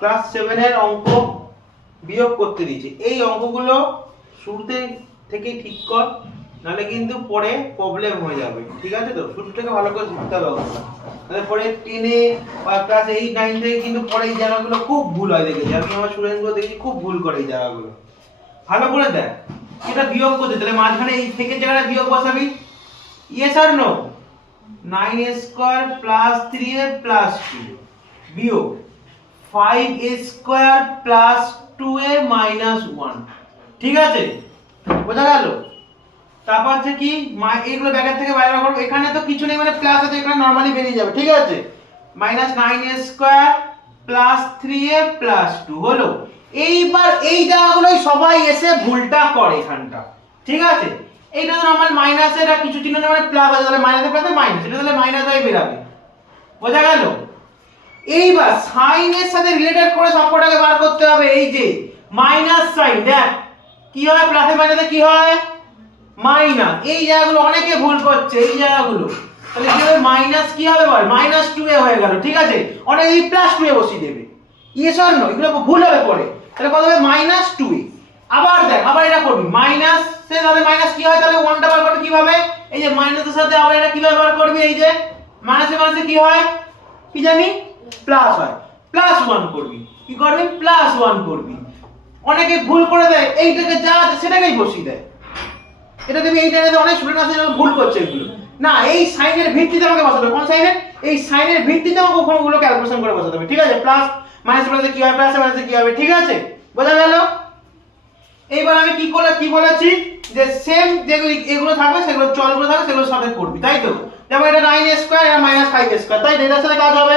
Class 7 এর অঙ্ক বিয়োগ করতে দিয়েছে। এই অঙ্কগুলো শুরুতে থেকেই ঠিক কর, নাহলে কিন্তু পরে প্রবলেম হয়ে যাবে, ঠিক আছে? তো শুরু থেকে ভালো করে শিখতে হবে অঙ্কটা, তাহলে পরে 10 বা ক্লাস 8 9 থেকে কিন্তু পরে এই জায়গাগুলো খুব ভুল হয়, দেখেছি আমি আমার স্টুডেন্টগুলো দেখেছি খুব ভুল করে এই জায়গাগুলো। ভালো করে দেখ, এটা বিয়োগ করতে, তাহলে মাঝখানে এই থেকে জায়গাটা বিয়োগ বসাবি। Yes or no? 9a square plus 3a plus 2 বিয়োগ 5a square plus 2a minus 1, ঠিক আছে? বোঝা গেল? তারপর হচ্ছে কি, এইগুলো ব্যাকেট থেকে বাইরে বার করব, এখানে তো কিছু নেই মানে প্লাস আছে, এখানে নরমালি বেরিয়ে যাবে, ঠিক আছে? Minus 9a square plus 3a plus 2 হলো। এইবার এই জায়গাগুলোই সবাই এসে ভুলটা করে এখানটা, ঠিক আছে? এইটা তো নরমাল মাইনাস, এটা কিছু চিহ্ন নেই মানে প্লাস আছে, তাহলে মাইনাসে প্লাসে মাইনাস, এটা তাহলে মাইনাস হয়ে বেরাবে। বোঝা গেল? এইবার সাইন এর সাথে রিলেটেড করে সম্পর্কটাকে বার করতে হবে। এই যে মাইনাস সাইন, দেখ কি হয়, প্লাসে মাইনাসে কি হয়, মাইনাস। এই জায়গাগুলো অনেকে ভুল করছে, এই জায়গাগুলো, তাহলে কি হবে, মাইনাস কি হবে বল, মাইনাস 2a হয়ে গেল, ঠিক আছে? অনেকে এই প্লাস 2a বসিয়ে দেবে, ইয়েস অর নো? এগুলো ভুল হবে পরে, তাহলে কত হবে, মাইনাস 2a। আবার দেখ, আবার এটা করবি, মাইনাস সে তাহলে মাইনাস কি হয়, তাহলে 1টা বার করবি কিভাবে, এই যে মাইনাসের সাথে আবার এটা কিভাবে বার করবি, এই যে মাইনাসে মাইনাসে কি হয়, কি জানি, প্লাস হয়, প্লাস 1 করবি, কি করবি, প্লাস 1 করবি। অনেকে ভুল করে দেয়, এইটাকে যা আছে সেটাকেই বসিয়ে দেয়, এটা তুমি এইটা অনেক স্টুডেন্ট আছে যারা ভুল করছে এগুলো। না, এই সাইনের ভিত্তিতে আমাকে বসাতে হবে, কোন সাইনের, এই সাইনের ভিত্তিতে আমাকে ওখানেগুলো ক্যালকুলেশন করে বসাতে হবে, ঠিক আছে? প্লাস মাইনাস প্লাসে কি হয়, প্লাসে মাইনাসে কি হবে, ঠিক আছে? বোঝা গেল? এইবার আমি কি বলেছি, যে সেম যেগুলো এগুলো থাকবে সেগুলো চলগুলো থাকবে সেগুলোর সাথে করবি, তাই তো? যেমন এটা 9a স্কয়ার আর মাইনাস 5a স্কয়ার, তাই এটার সাথে কাজ হবে।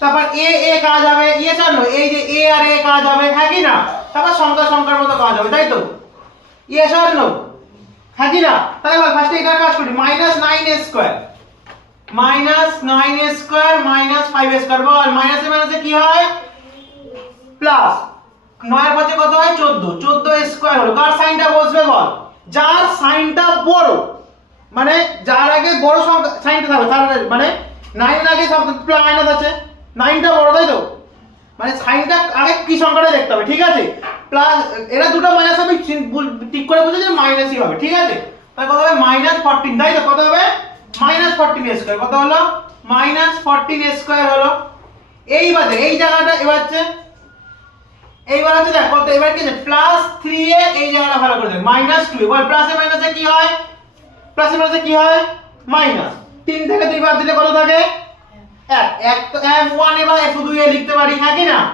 তারপর a কাজ হবে, ইয়েস আর নো? এই যে a আর a কাজ হবে, হ্যাঁ কি না? তারপর সংখ্যার মতো কাজ হবে, তাই তো? Yes or no? হ্যাঁ কি না? তাহলে বল ফার্স্টে এটা কাজ করি, minus 9a square minus 5a square, বল মাইনাসে মাইনাসে কি হয়, প্লাস 9 এর পাশে কত হয়, 14 স্কয়ার হলো। কার সাইনটা বসবে বল, যার সাইনটা বড়, মানে যার আগে বড় সংখ্যা সাইনটা থাকবে, তার মানে 9 এর আগে সব মাইনাস আছে, 9টা বড়, তাই তো? মানে সাইনটা আগে কি সংখ্যাটা দেখতে হবে, ঠিক আছে? প্লাস এরা দুটো মাইনাস হবে, ঠিক করে বুঝে যে মাইনাসই হবে, ঠিক আছে? তাহলে কত হবে, মাইনাস 14, তাই তো? কত হবে, মাইনাস 14 স্কয়ার, কত হলো, মাইনাস 14 স্কয়ার হলো। এইবার এই জায়গাটা এবার হচ্ছে দেখ কত, এবার কি আছে, প্লাস 3a, এই জায়গাটা ভালো করে দেখ, মাইনাস 2a, বল প্লাসে মাইনাসে কি হয়, প্লাসে মাইনাসে কি হয়, মাইনাস। 3 থেকে 2 বাদ দিলে কত থাকে, 1 তো 1 1 এবার 2 এ লিখতে পারি, হ্যাঁ কি না?